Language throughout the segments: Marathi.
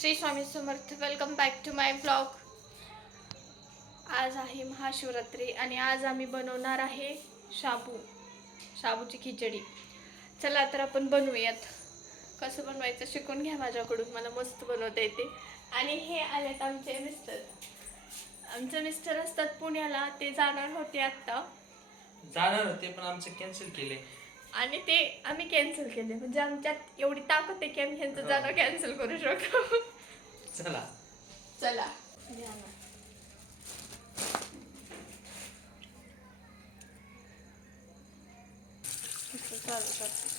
Shri Swami Samarth. Welcome back to my blog. आज आहे महाशिवरात्री आणि आज आम्ही बनवणार आहे शाबूची खिचडी. चला तर आपण बनवूयात. कसं बनवायचं शिकून घ्या माझ्याकडून, मला मस्त बनवता येते. आणि हे आलेत आमचे मिस्टर असतात पुण्याला, ते जाणार होते आत्ता. पण आमचं कॅन्सल केले. आणि ते आम्ही कॅन्सल केले, म्हणजे आमच्यात एवढी ताकद आहे की आम्ही ह्यांचं जाणं कॅन्सल करू शकतो. चला चला चालू शकतो.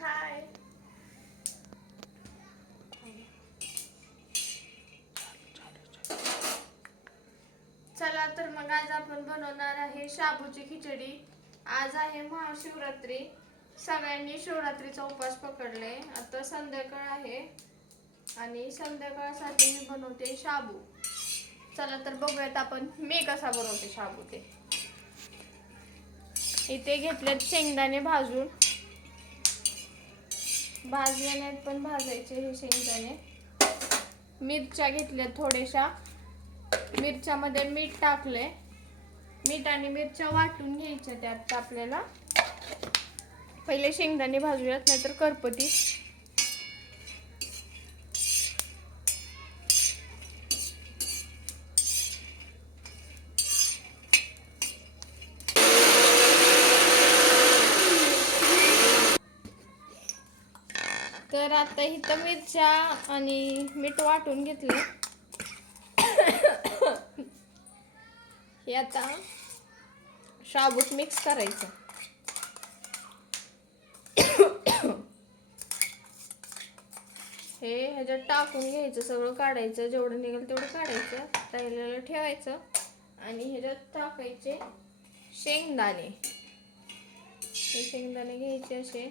हाय. चला तर मग आज आपण बनवणार आहे शाबूची खिचडी. आज आहे महाशिवरात्री. सगळ्यांनी शिवरात्रीचा उपवास पकडले. आता संध्याकाळ आहे आणि संध्याकाळसाठी मी बनवते शाबू. चला तर बघूयात आपण मी कसा बनवते शाबू ते. इथे घेतलेत शेंगदाणे भाजून. भाजल्याने पण भाजायचे हे शेंगदाणे. मिरच्या घेतल्या थोड्याशा. मिरच्यामध्ये मीठ टाकले. मीठ आणि मिरच्या वाटून घ्यायच्या त्यात आपल्याला. पहिले शेंगदाणे भाजूयात, नाहीतर करपती. तर आता इथं मिरच्या आणि मीठ वाटून घेतले. हे आता शाबूत मिक्स करायचं. हे ह्याच्यात टाकून घ्यायचं, सगळं काढायचं, जेवढं निघेल तेवढं काढायचं, राहिलेलं ठेवायचं. आणि ह्याच्यात टाकायचे शेंगदाणे. हे शेंगदाणे घ्यायचे असे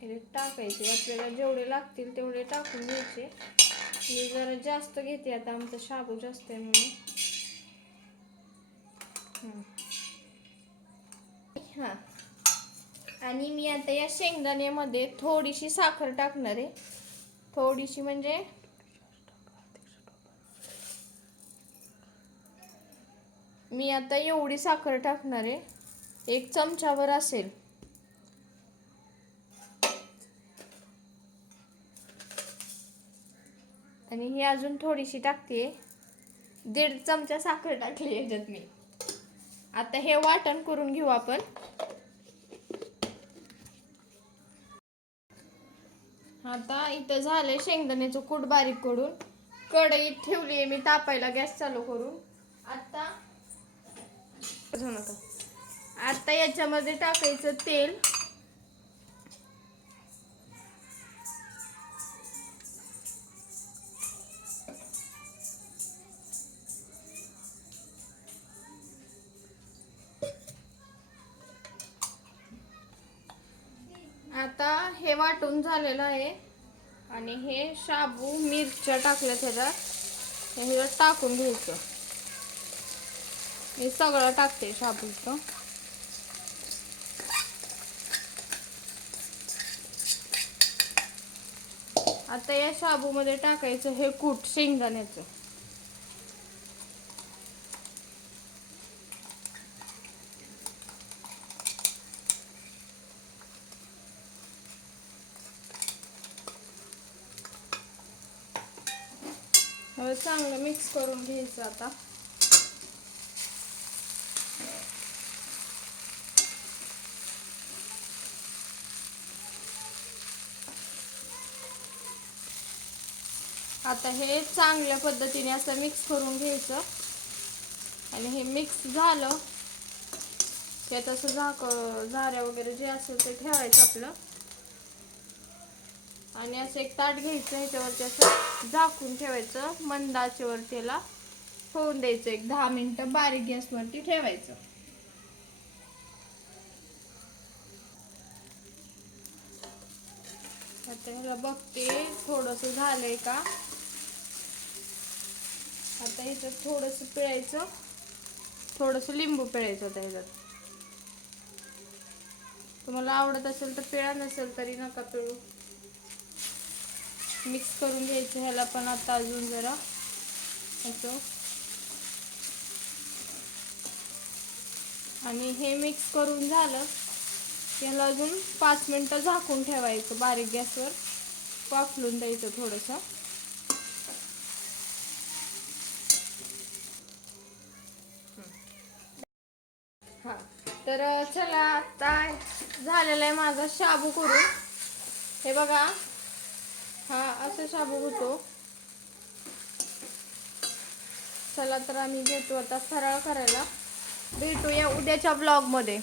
ह्याच्यात टाकायचे. आपल्याला जेवढे लागतील तेवढे टाकून घ्यायचे. मी जरा जास्त घेते आता, आमचा शाबू जास्त आहे म्हणून. हा, आणि मी आता या शेंगदाण्यामध्ये थोडीशी साखर टाकणार आहे. थोडीशी म्हणजे मी आता एवढी साखर टाकणार आहे, 1 चमचाभर असेल. आणि ही अजून थोडीशी टाकते. 1.5 चमचा साखर टाकली याच्यात मी. आता हे वाटण करून घेऊ आपण. आता इथं झालंय शेंगदाण्याचं कूट बारीक करून. कढईत ठेवली आहे मी तापायला, गॅस चालू करून. आता याच्यामध्ये टाकायचं तेल. आता हे वाटून झालेलं आहे आणि हे शाबू मिरच्या टाकल्या त्याच्यात. हे टाकून घ्यायचं. हे सगळं टाकते शाबूचं. आता या शाबूमध्ये टाकायचं हे कूट शेंगदाण्याचं. चांगलं मिक्स करून घ्यायचं. आता हे चांगल्या पद्धतीने असं मिक्स करून घ्यायचं. आणि हे मिक्स झालं त्यात असं झाऱ्या वगैरे जे असेल ते ठेवायचं आपलं. आणि असं एक ताट घ्यायचं, ह्याच्यावरती असं झाकून ठेवायचं, मंद आचेवर त्याला होऊन द्यायचं. एक 10 मिनिटं बारीक गॅसवरती ठेवायचं. आता ह्याला बघते थोडस झालंय का. आता ह्याच्यात थोडस पिळायचं, थोडस लिंबू पिळायचं. आता ह्याच्यात तुम्हाला आवडत असेल तर पिळा, नसेल तरी नका पिळू. मिक्स करून घ्यायचं ह्याला पण आता अजून जरा असं. आणि हे मिक्स करून झालं, याला अजून 5 मिनिटं झाकून ठेवायचं बारीक गॅसवर, वाफलून द्यायचं थोडंसं. हा तर चला, आता झालेला आहे माझा शाबू करून. हे बघा, हा असं शाबू होतो. चला तर आम्ही घेतो आता फराळ करायला. भेटूया उद्याच्या ब्लॉग मध्ये.